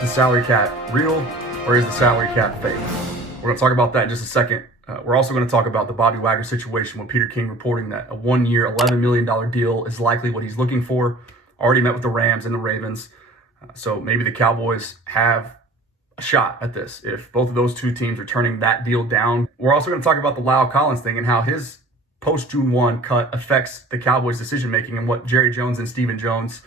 the salary cap real or is the salary cap fake? We're going to talk about that in just a second. We're also going to talk about the Bobby Wagner situation with Peter King reporting that a 1-year, $11 million deal is likely what he's looking for. Already met with the Rams and the Ravens. So maybe the Cowboys have a shot at this if both of those two teams are turning that deal down. We're also going to talk about the La'el Collins thing and how his post-June 1 cut affects the Cowboys' decision-making and what Jerry Jones and Stephen Jones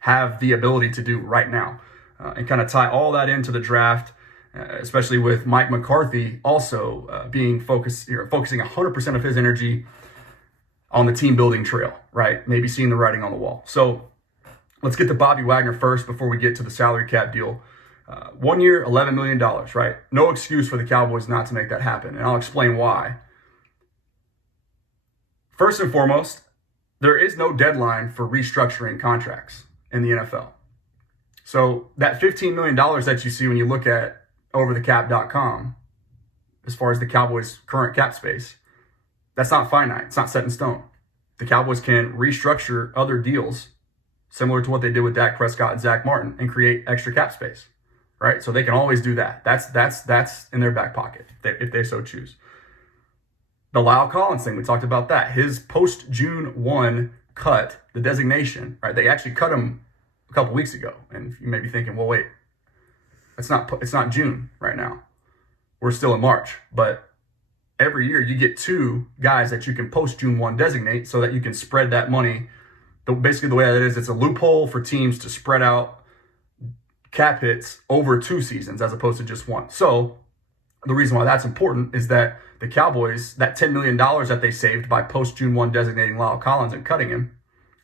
have the ability to do right now. And kind of tie all that into the draft, especially with Mike McCarthy also being focusing 100% of his energy on the team building trail, right? Maybe seeing the writing on the wall. So let's get to Bobby Wagner first before we get to the salary cap deal. 1 year, $11 million, right? No excuse for the Cowboys not to make that happen. And I'll explain why. First and foremost, there is no deadline for restructuring contracts in the NFL. So that $15 million that you see when you look at overthecap.com, as far as the Cowboys' current cap space, that's not finite. It's not set in stone. The Cowboys can restructure other deals similar to what they did with Dak Prescott and Zach Martin and create extra cap space, right? So they can always do that. That's in their back pocket if they so choose. The La'el Collins thing, we talked about that. His post-June 1 cut, the designation, right? They actually cut him a couple weeks ago. And you may be thinking, well, wait, it's not June right now. We're still in March. But every year you get two guys that you can post-June 1 designate so that you can spread that money. Basically the way that is, it's a loophole for teams to spread out cap hits over 2 seasons as opposed to just one. So the reason why that's important is that the Cowboys, that $10 million that they saved by post-June 1 designating La'el Collins and cutting him,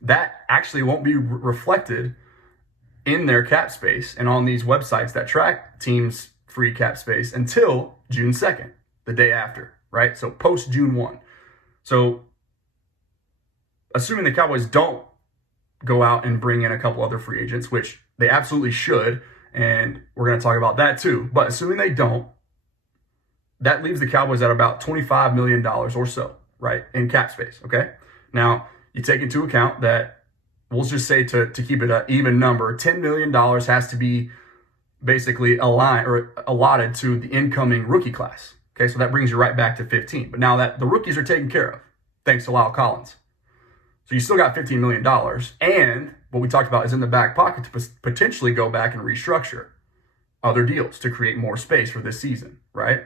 that actually won't be reflected in their cap space and on these websites that track teams' free cap space until June 2nd, the day after, right? So post-June 1. So assuming the Cowboys don't go out and bring in a couple other free agents, which they absolutely should, and we're going to talk about that too, but assuming they don't, that leaves the Cowboys at about $25 million or so, right, in cap space, okay? Now, you take into account that, we'll just say to keep it an even number, $10 million has to be basically aligned or allotted to the incoming rookie class, okay? So that brings you right back to 15. But now that the rookies are taken care of, thanks to La'el Collins. So you still got $15 million, and what we talked about is in the back pocket to potentially go back and restructure other deals to create more space for this season, right?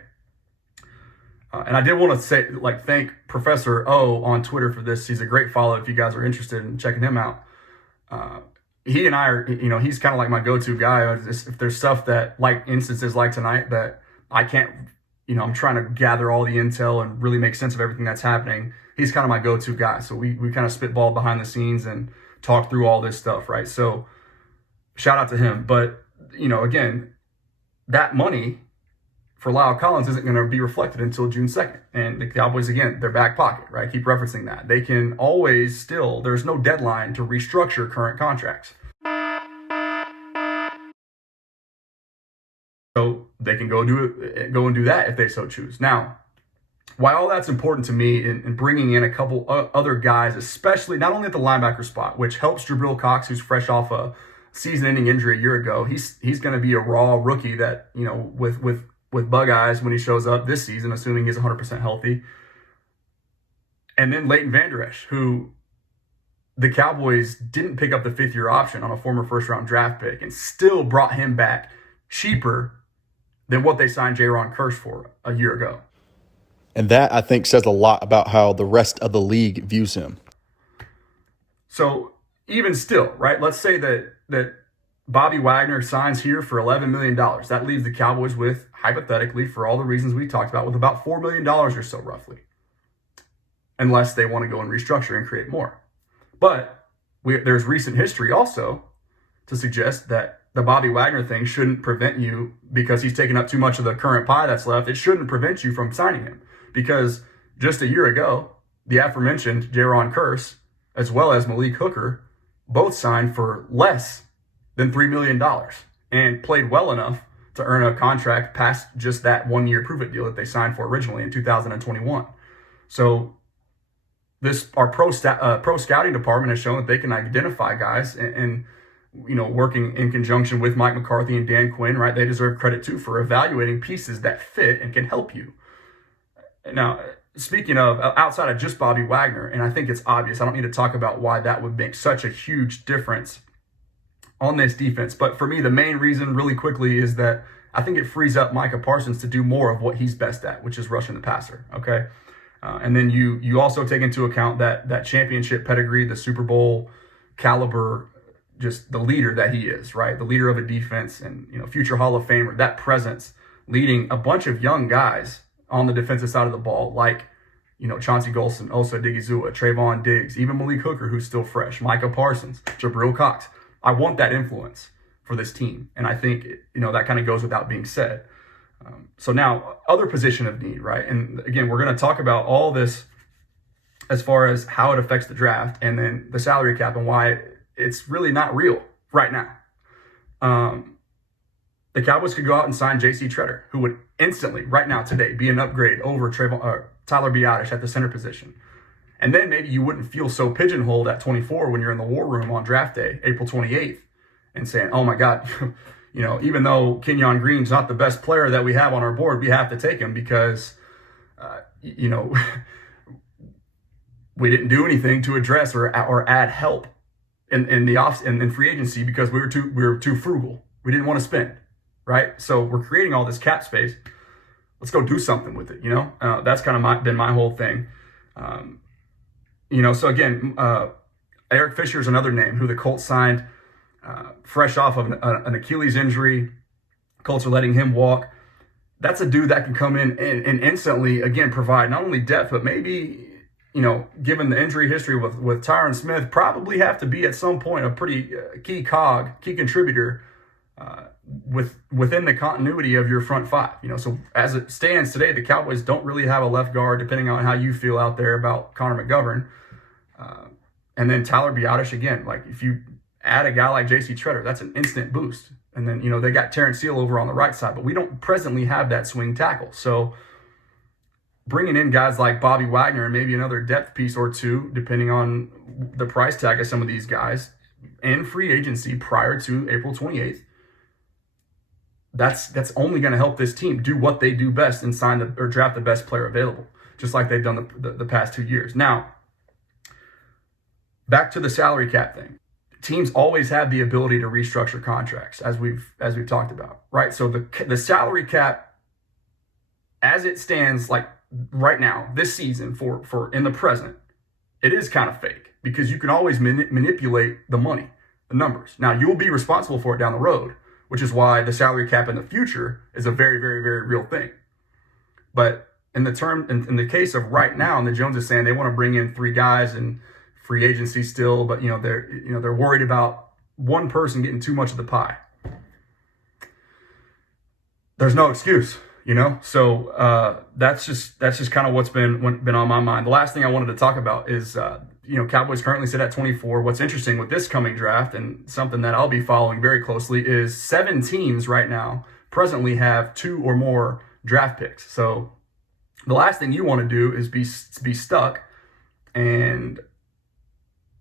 And I did want to say, thank Professor O on Twitter for this. He's a great follow if you guys are interested in checking him out. He and I are, he's kind of like my go-to guy. If there's stuff that, like instances like tonight, that I can't, I'm trying to gather all the intel and really make sense of everything that's happening. He's kind of my go-to guy. So we kind of spitball behind the scenes and talk through all this stuff, right? So shout out to him. But, again, that money for La'el Collins isn't going to be reflected until June 2nd. And the Cowboys, again, their back pocket, right? Keep referencing that. They can always still, there's no deadline to restructure current contracts. So they can go and do that if they so choose. Now, why all that's important to me in bringing in a couple other guys, especially not only at the linebacker spot, which helps Jabril Cox, who's fresh off a season-ending injury a year ago. He's going to be a raw rookie that, with bug eyes when he shows up this season, assuming he's 100% healthy. And then Leighton Vander Esch, who the Cowboys didn't pick up the 5th-year option on a former first-round draft pick and still brought him back cheaper than what they signed Jayron Kearse for a year ago. And that, I think, says a lot about how the rest of the league views him. So even still, right, let's say that Bobby Wagner signs here for $11 million. That leaves the Cowboys with, hypothetically, for all the reasons we talked about, with about $4 million or so, roughly. Unless they want to go and restructure and create more. But there's recent history also to suggest that the Bobby Wagner thing shouldn't prevent you, because he's taken up too much of the current pie that's left, it shouldn't prevent you from signing him. Because just a year ago, the aforementioned Jayron Kearse, as well as Malik Hooker, both signed for less than $3 million and played well enough to earn a contract past just that 1-year prove-it deal that they signed for originally in 2021. So our pro scouting department has shown that they can identify guys, and working in conjunction with Mike McCarthy and Dan Quinn, right? They deserve credit too for evaluating pieces that fit and can help you. Now, speaking of outside of just Bobby Wagner, and I think it's obvious, I don't need to talk about why that would make such a huge difference on this defense. But for me, the main reason really quickly is that I think it frees up Micah Parsons to do more of what he's best at, which is rushing the passer. Okay. And then you also take into account that championship pedigree, the Super Bowl caliber, just the leader that he is, right? The leader of a defense and, future Hall of Famer, that presence leading a bunch of young guys on the defensive side of the ball, like, Chauncey Golston, Osa Digizua, Trayvon Diggs, even Malik Hooker, who's still fresh, Micah Parsons, Jabril Cox. I want that influence for this team. And I think, that kind of goes without being said. So now, other position of need, right? And again, we're going to talk about all this as far as how it affects the draft and then the salary cap and why it's really not real right now. The Cowboys could go out and sign J.C. Tretter, who would instantly, right now, today, be an upgrade over Tyler Biadasz at the center position. And then maybe you wouldn't feel so pigeonholed at 24 when you're in the war room on draft day, April 28th, and saying, oh my God, even though Kenyon Green's not the best player that we have on our board, we have to take him because, we didn't do anything to address or add help in free agency because we were too frugal. We didn't want to spend, right? So we're creating all this cap space. Let's go do something with it. That's kind of been my whole thing. So again, Eric Fisher is another name who the Colts signed fresh off of an Achilles injury. Colts are letting him walk. That's a dude that can come in and instantly, again, provide not only depth, but maybe, given the injury history with Tyron Smith, probably have to be at some point a pretty key contributor within the continuity of your front five. So as it stands today, the Cowboys don't really have a left guard, depending on how you feel out there about Connor McGovern. And then Tyler Biadasz, again, like if you add a guy like J.C. Tretter, that's an instant boost. And then, they got Terrence Steele over on the right side, but we don't presently have that swing tackle. So bringing in guys like Bobby Wagner and maybe another depth piece or two, depending on the price tag of some of these guys, in free agency prior to April 28th, that's only going to help this team do what they do best and draft the best player available, just like they've done the past 2 years. Now, back to the salary cap thing. Teams always have the ability to restructure contracts, as we've talked about, right? So the salary cap, as it stands, like right now, this season for in the present, it is kind of fake because you can always manipulate the money, the numbers. Now you'll be responsible for it down the road, which is why the salary cap in the future is a very, very, very real thing. But in the case of right now, and the Jones is saying they want to bring in 3 guys and free agency still, but they're worried about one person getting too much of the pie. There's no excuse, So that's just kind of what's been on my mind. The last thing I wanted to talk about is Cowboys currently sit at 24. What's interesting with this coming draft and something that I'll be following very closely is 7 teams right now presently have 2 or more draft picks. So the last thing you want to do is be stuck and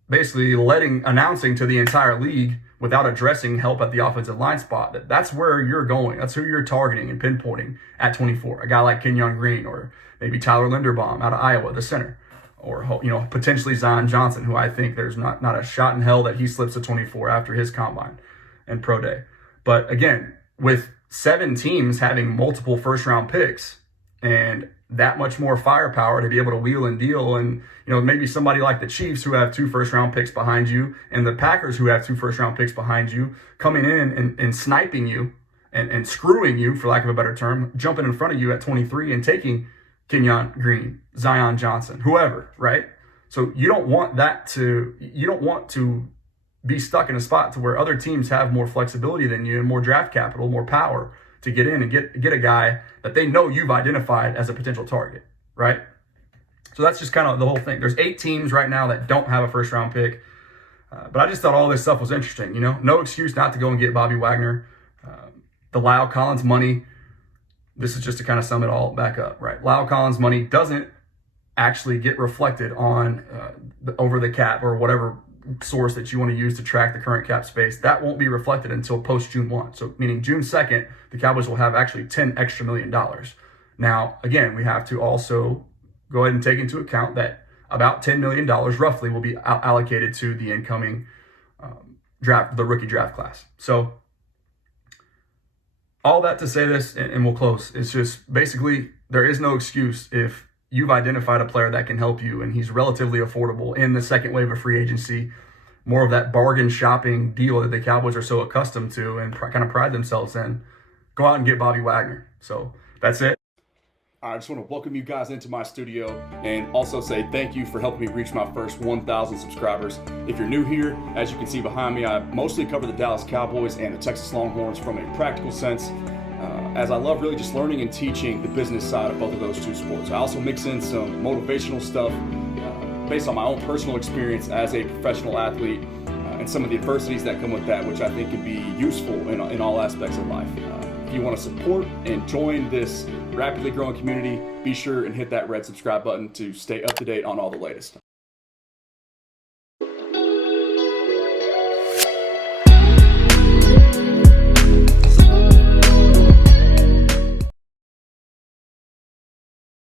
basically announcing to the entire league without addressing help at the offensive line spot. That's where you're going. That's who you're targeting and pinpointing at 24. A guy like Kenyon Green or maybe Tyler Linderbaum out of Iowa, the center. Or, potentially Zion Johnson, who I think there's not a shot in hell that he slips to 24 after his combine and pro day. But again, with 7 teams having multiple first-round picks and that much more firepower to be able to wheel and deal, and maybe somebody like the Chiefs who have 2 first-round picks behind you and the Packers who have 2 first-round picks behind you coming in and sniping you and screwing you, for lack of a better term, jumping in front of you at 23 and taking Kenyon Green, Zion Johnson, whoever, right? So you don't want to be stuck in a spot to where other teams have more flexibility than you and more draft capital, more power to get in and get a guy that they know you've identified as a potential target, right? So that's just kind of the whole thing. There's 8 teams right now that don't have a first round pick. But I just thought all this stuff was interesting, No excuse not to go and get Bobby Wagner. The Lyle Collins money, this is just to kind of sum it all back up, right? Lyle Collins money doesn't actually get reflected on over the cap or whatever source that you want to use to track the current cap space, that won't be reflected until post June 1. So meaning June 2nd, the Cowboys will have actually $10 extra million. Now, again, we have to also go ahead and take into account that about $10 million roughly will be allocated to the incoming the rookie draft class. So all that to say this, and we'll close, it's just basically there is no excuse if you've identified a player that can help you and he's relatively affordable in the second wave of free agency, more of that bargain shopping deal that the Cowboys are so accustomed to and kind of pride themselves in. Go out and get Bobby Wagner. So that's it. I just want to welcome you guys into my studio and also say thank you for helping me reach my first 1,000 subscribers. If you're new here, as you can see behind me, I mostly cover the Dallas Cowboys and the Texas Longhorns from a practical sense, as I love really just learning and teaching the business side of both of those two sports. I also mix in some motivational stuff based on my own personal experience as a professional athlete and some of the adversities that come with that, which I think can be useful in all aspects of life. If you want to support and join this rapidly growing community, be sure and hit that red subscribe button to stay up to date on all the latest.